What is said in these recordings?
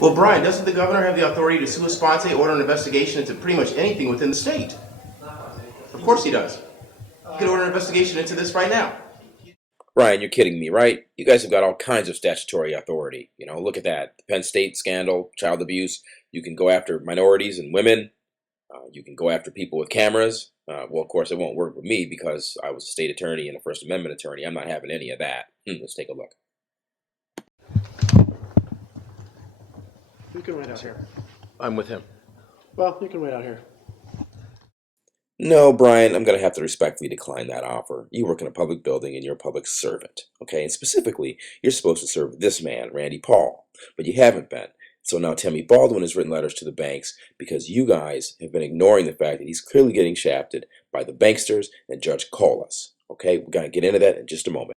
Well, Brian, doesn't the governor have the authority to sua sponte order an investigation into pretty much anything within the state? Of course he does. He could order an investigation into this right now. Brian, you're kidding me, right? You guys have got all kinds of statutory authority. You know, look at that. The Penn State scandal, child abuse. You can go after minorities and women. You can go after people with cameras. Well, of course, it won't work with me because I was a state attorney and a First Amendment attorney. I'm not having any of that. Let's take a look. You can wait out here. I'm with him. Well, you can wait out here. No, Brian, I'm going to have to respectfully decline that offer. You work in a public building and you're a public servant, okay? And specifically, you're supposed to serve this man, Randy Paul, but you haven't been. So now Tammy Baldwin has written letters to the banks because you guys have been ignoring the fact that he's clearly getting shafted by the banksters and Judge Colas, okay? We're going to get into that in just a moment.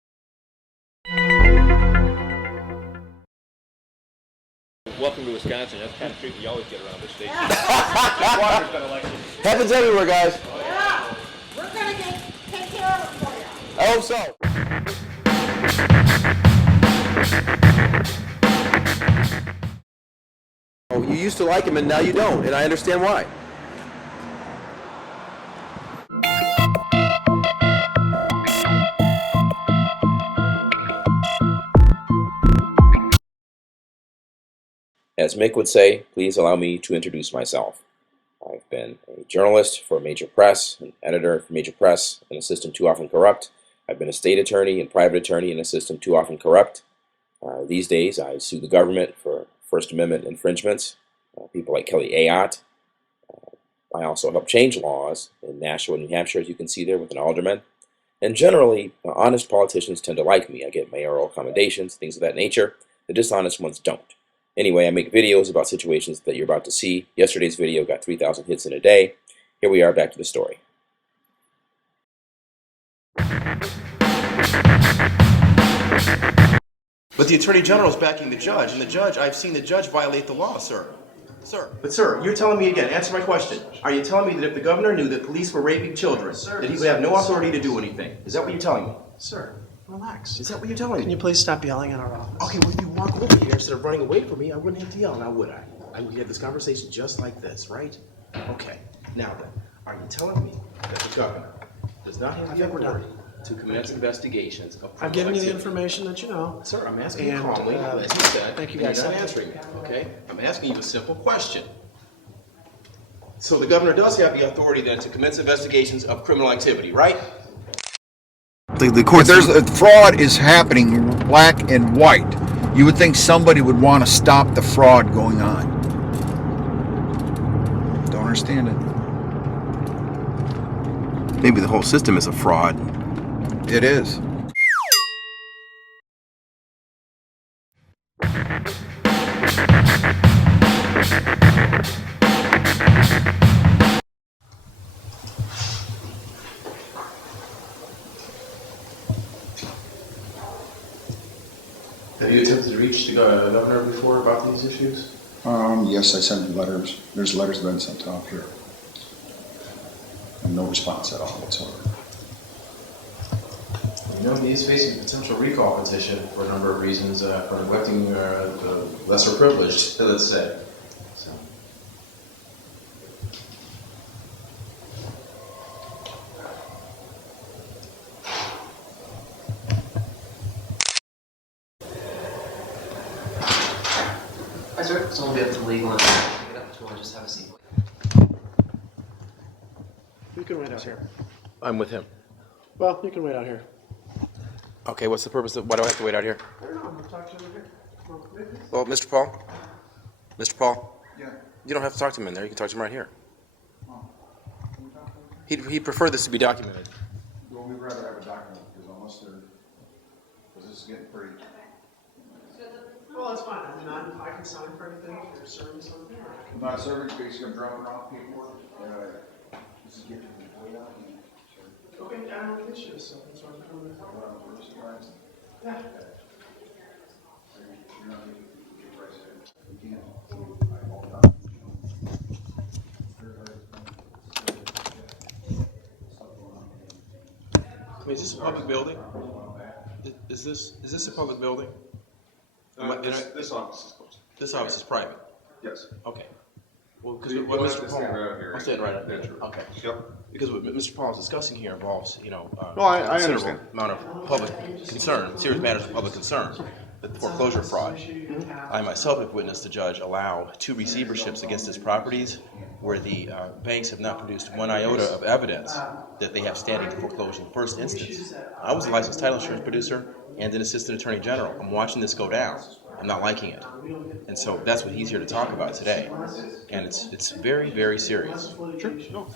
Welcome to Wisconsin. That's the kind of treat you always get around this station. Water's been elected. Happens everywhere, guys. Yeah, we're gonna take care of it for you. I hope so. Oh, you used to like him and now you don't, and I understand why. As Mick would say, please allow me to introduce myself. I've been a journalist for Major Press, an editor for Major Press, and a system too often corrupt. I've been a state attorney and private attorney in a system too often corrupt. These days, I sue the government for First Amendment infringements, people like Kelly Ayotte. I also help change laws in Nashua, New Hampshire, as you can see there, with an alderman. And generally, honest politicians tend to like me. I get mayoral accommodations, things of that nature. The dishonest ones don't. Anyway, I make videos about situations that you're about to see. Yesterday's video got 3,000 hits in a day. Here we are, back to the story. But the Attorney General is backing the judge, and the judge, I've seen the judge violate the law, sir. But sir, you're telling me again, answer my question. Are you telling me that if the governor knew that police were raping children, that he would have no authority to do anything? Is that what you're telling me? Sir, relax. Is that what you're telling me? Can you please stop yelling in our office? Okay, well, if you walk over here instead of running away from me, I wouldn't have to yell, now would I? I would have this conversation just like this, right? Okay, now then, are you telling me that the governor does not have the authority to commence investigations of I've given you the activity? information that you know. Sir, I'm asking you And, calmly, as you said, thank you, and guys. you're not answering me, okay? I'm asking you a simple question. So the governor does have the authority then to commence investigations of criminal activity, right? The court, fraud is happening black and white. You would think somebody would want to stop the fraud going on. Don't understand it. Maybe the whole system is a fraud. It is. Have you attempted to reach the governor before about these issues? Yes, I sent him letters. There's letters been sent off here. And no response at all whatsoever. You know, he is facing a potential recall petition for a number of reasons, for neglecting the lesser privileged, let's say. So. Hi, sir. So we'll be up to legal and pick it up. We'll just have a seat. You can wait out here. I'm with him. Well, you can wait out here. Okay, what's the purpose of, why do I have to wait out here? I don't know. I'm talking to you here. Well, maybe. Well, Mr. Paul? Mr. Paul? Yeah. You don't have to talk to him in there, you can talk to him right here. He'd prefer this to be documented. Well, we'd rather have a document because this is getting pretty. Well, that's fine. I mean, I can sign for anything if you're serving something. Or I can... Not serving, basically, I'm dropping off paperwork. This is getting way out. Okay, I don't have issues, so that's why I'm coming to Yeah. I mean, is this a public building? Is this a public building? This office is closed. This office is private. Yes. Okay. Well, because You'll what have Mr. to Paul, stand right up here. I'm standing right up Yeah, there. sure. Okay. Yep. Because what Mr. Paul is discussing here involves, No, I considerable understand. amount of public concern, serious matters of public concern, the foreclosure fraud. I myself have witnessed the judge allow 2 receiverships against his properties where the banks have not produced one iota of evidence that they have standing to foreclose in the first instance. I was a licensed title insurance producer and an assistant attorney general. I'm watching this go down. I'm not liking it. And so that's what he's here to talk about today. And it's very, very serious. Sure. No.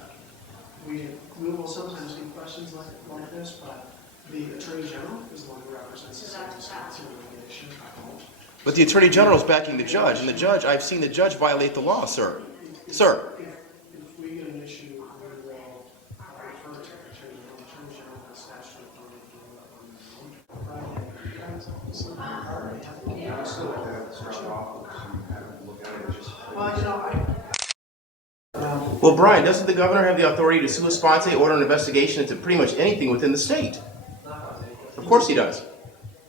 We will sometimes get questions like this, but the Attorney General is the one who represents the state in litigation. I won't. But the Attorney General is backing the judge, and the judge, I've seen the judge violate the law, sir. Sir. If we get an issue, we will refer to the Attorney General. The Attorney General has statutory authority to do that on their own. Well, Brian, doesn't the governor have the authority to sua sponte order an investigation into pretty much anything within the state? Of course he does.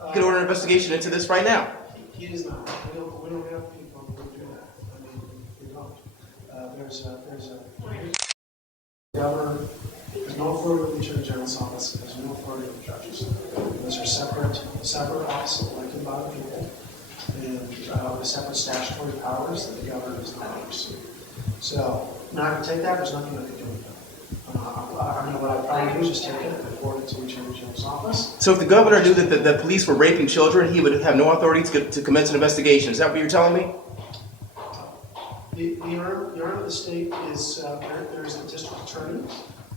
He could order an investigation into this right now. He is not. We don't have people who do that. I mean, we don't. There's governor. There's no authority with the Attorney General's office. There's no authority with the judges. Those are separate offices elected by the people, and with separate statutory powers that the governor does not oversee. So, not going to take that. There's nothing I can do with that. I mean, what I'd probably do is just take it and report it to the Attorney General's office. So if the governor knew that the police were raping children, he would have no authority to commence an investigation. Is that what you're telling me? The arm of the state is, there's a district attorney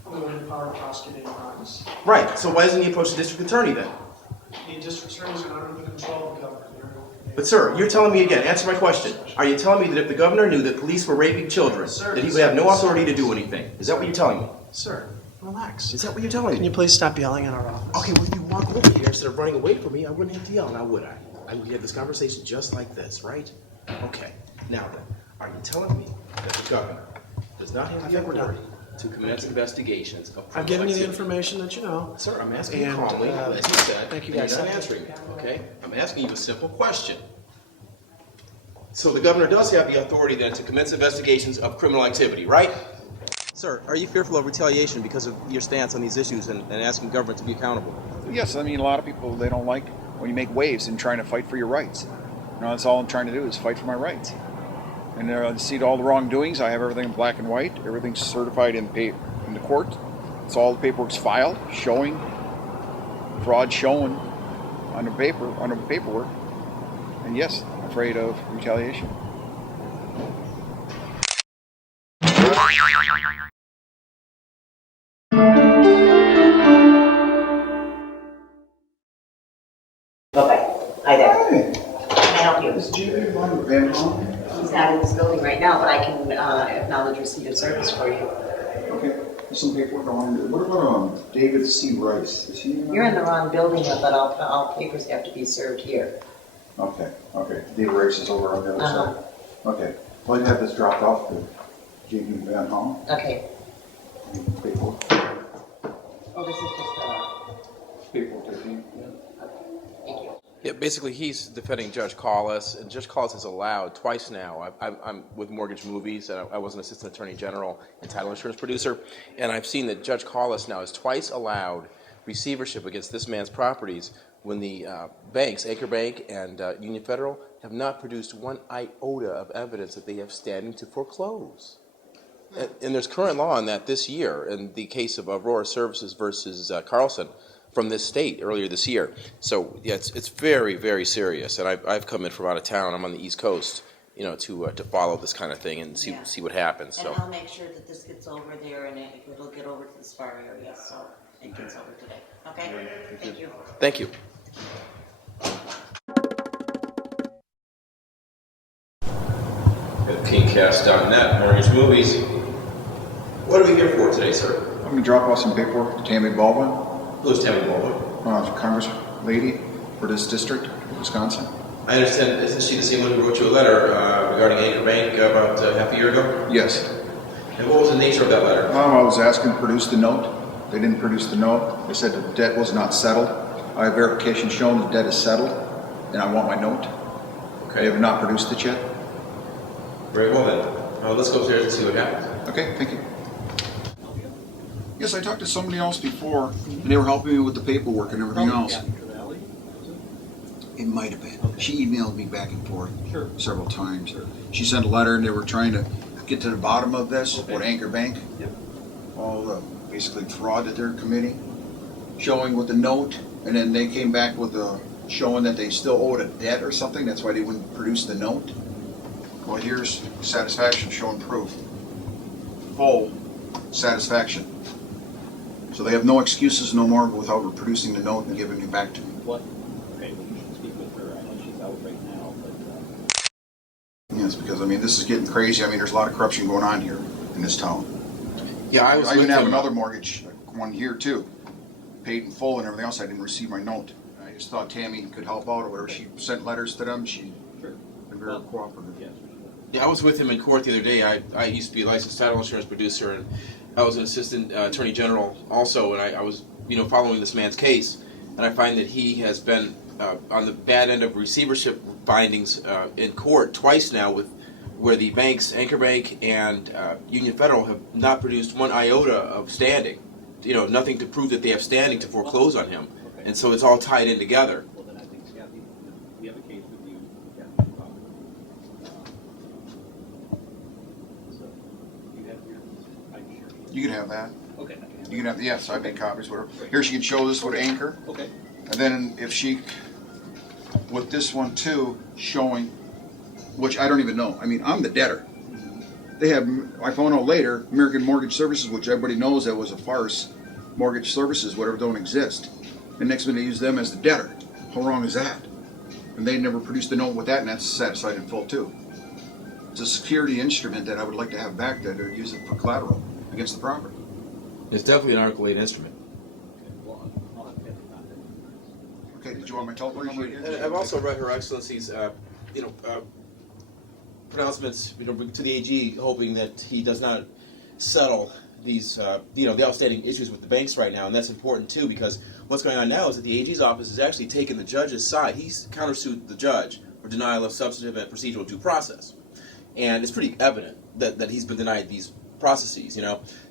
who has the power to prosecute any crimes. Right. So why doesn't he approach the district attorney then? The district attorneys are under the control of the governor. But sir, you're telling me again, answer my question. Are you telling me that if the governor knew that police were raping children, that he would have no authority to do anything? Is that what you're telling me? Sir, relax. Is that what you're telling Can me? you please stop yelling in our office? Okay, well, if you walk over here instead of running away from me, I wouldn't have to yell, now would I? I would have this conversation just like this, right? Okay. Now then, are you telling me that the governor does not have the think we're done. authority to commence investigations of criminal I've given you the activity? information that you know. Sir, I'm asking you And, calmly, as you said. thank you, and guys. You're not answering me, okay? I'm asking you a simple question. So the governor does have the authority then to commence investigations of criminal activity, right? Sir, are you fearful of retaliation because of your stance on these issues and asking government to be accountable? Yes, I mean, a lot of people, they don't like when you make waves and trying to fight for your rights. You know, that's all I'm trying to do is fight for my rights. And I see all the wrongdoings. I have everything in black and white. Everything's certified in the court. It's all the paperwork's filed, showing fraud shown on the paperwork. And yes, I'm afraid of retaliation. Bye-bye. Hi there. Can I help you? He's not in this building right now, but I can acknowledge receipt of service for you. Okay, there's some paperwork I want to do. What about David C. Rice? Is he in? You're in the wrong building, but all papers have to be served here. Okay. David Rice is over on the other Uh-huh. side. Okay. Well, you have this dropped off to J.B. Van Hall. Okay. Paperwork. Oh, this is just Paperwork, 15. thank you. Yeah, basically, he's defending Judge Collis, and Judge Collis has allowed twice now. I'm with Mortgage Movies, and I was an assistant attorney general and title insurance producer, and I've seen that Judge Collis now has twice allowed receivership against this man's properties when the banks, Acre Bank and Union Federal, have not produced one iota of evidence that they have standing to foreclose. And there's current law on that this year in the case of Aurora Services versus Carlson from this state earlier this year. So yeah, it's very, very serious. And I've come in from out of town. I'm on the East Coast, you know, to follow this kind of thing and see what happens. And So I'll make sure that this gets over there and it'll get over to the SPAR area, so it gets over today. Okay? Thank you. thank you. KingCast.net, Mortgage Movies. What are we here for today, sir? I'm going to drop off some paperwork to Tammy Baldwin, Who's Tammy Baldwin? Congress lady for this district, Wisconsin. I understand, isn't she the same one who wrote you a letter regarding Acre Bank about half a year ago? Yes. And what was the nature of that letter? I was asking to produce the note. They didn't produce the note. They said the debt was not settled. I have verification showing the debt is settled, and I want my note. They have not produced it yet. Very well then. Let's go upstairs and see what happens. Okay, thank you. Yes, I talked to somebody else before, and they were helping me with the paperwork and everything else. It might have been. She emailed me back and forth several times. She sent a letter, and they were trying to get to the bottom of this, what Anchor Bank, all the basically fraud that they're committing, showing with the note, and then they came back with showing that they still owed a debt or something. That's why they wouldn't produce the note. Well, here's satisfaction showing proof. Full satisfaction. So they have no excuses no more without producing the note and giving it back to me. What? Okay, well, you should speak with her. I know she's out right now, but. Yes, because I mean, this is getting crazy. I mean, there's a lot of corruption going on here in this town. Yeah, I was I even with have him. another mortgage, one here too, paid in full and everything else. I didn't receive my note. I just thought Tammy could help out or whatever. She sent letters to them. She been very cooperative. Yeah, I was with him in court the other day. I used to be a licensed title insurance producer, and I was an assistant attorney general also, and I was following this man's case, and I find that he has been on the bad end of receivership findings in court twice now, where the banks, Anchor Bank and Union Federal, have not produced one iota of standing. Nothing to prove that they have standing to foreclose on him, and so it's all tied in together. Well, then I think, Kathy, we have a case with you, Kathy. So, you have your, I'm sure. You can have that. Okay. You can have, yes, I made copies, whatever. Here, she can show this with Anchor. Okay. And then if she, with this one too, showing, which I don't even know. I mean, I'm the debtor. They have, I found out later, American Mortgage Services, which everybody knows that was a farce. Mortgage Services, whatever, don't exist. And next minute they use them as the debtor. How wrong is that? And they never produced a note with that, and that's satisfied in full too. It's a security instrument that I would like to have back that or use it for collateral against the property. It's definitely an Article 8 instrument. Well, I'll have Kathy contact you. Okay, did you want my telephone number again? And I've also read Her Excellency's, pronouncements, to the AG, hoping that he does not settle these, the outstanding issues with the banks right now, and that's important too, because what's going on now is that the AG's office has actually taken the judge's side. He's countersued the judge for denial of substantive and procedural due process, and it's pretty evident that he's been denied these processes.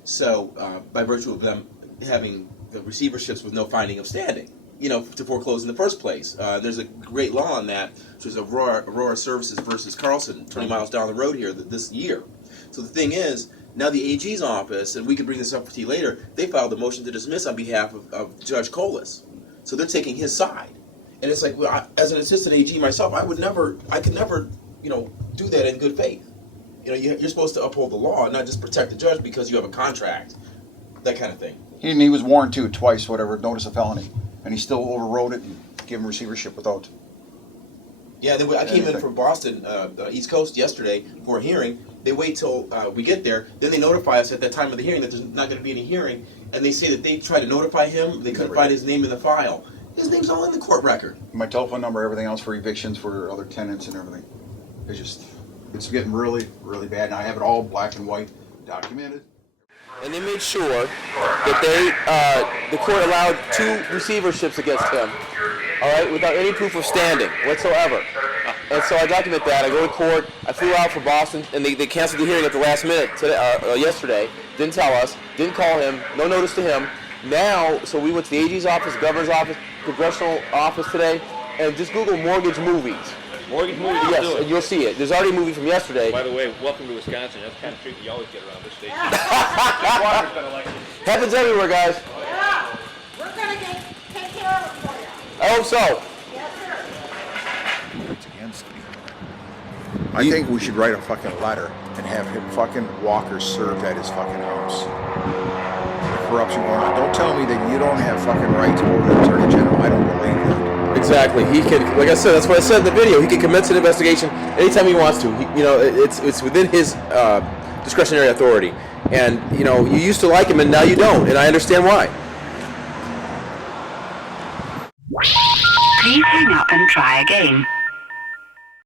So by virtue of them having the receiverships with no finding of standing, to foreclose in the first place. There's a great law on that, which is Aurora Services versus Carlson, 20 miles down the road here this year. So the thing is, now the AG's office, and we can bring this up to you later, they filed a motion to dismiss on behalf of Judge Colas. So they're taking his side. And it's like, well, as an assistant AG myself, I could never, do that in good faith. You're supposed to uphold the law, not just protect the judge because you have a contract, that kind of thing. He was warned too, twice, whatever, notice of felony. And he still overrode it and gave him receivership without. Yeah, I came in from Boston, East Coast, yesterday for a hearing. They wait till we get there, then they notify us at that time of the hearing that there's not going to be any hearing, and they say that they tried to notify him, they couldn't find his name in the file. His name's all in the court record. My telephone number, everything else for evictions for other tenants and everything. It's getting really, really bad, and I have it all black and white documented. And they made sure that the court allowed 2 receiverships against him, all right, without any proof of standing whatsoever. And so I document that. I go to court. I flew out for Boston, and they canceled the hearing at the last minute yesterday. Didn't tell us. Didn't call him. No notice to him. Now, so we went to the AG's office, governor's office, congressional office today, and just Google mortgage movies. Mortgage movie, Yes, do and it. you'll see it. There's already a movie from yesterday. By the way, welcome to Wisconsin. That's the kind of treatment you always get around this state. Water's been elected. Happens everywhere, guys. Yeah, we're gonna take care of it for you. I hope so. Yes, sir. It's against me. I think we should write a fucking letter and have him fucking Walker served at his fucking house. The corruption going on. Don't tell me that you don't have fucking rights over the Attorney General. I don't believe that. Exactly. He can, like I said, that's what I said in the video. He can commence an investigation anytime he wants to. It's within his discretionary authority. And you used to like him, and now you don't, and I understand why. Please hang up and try again.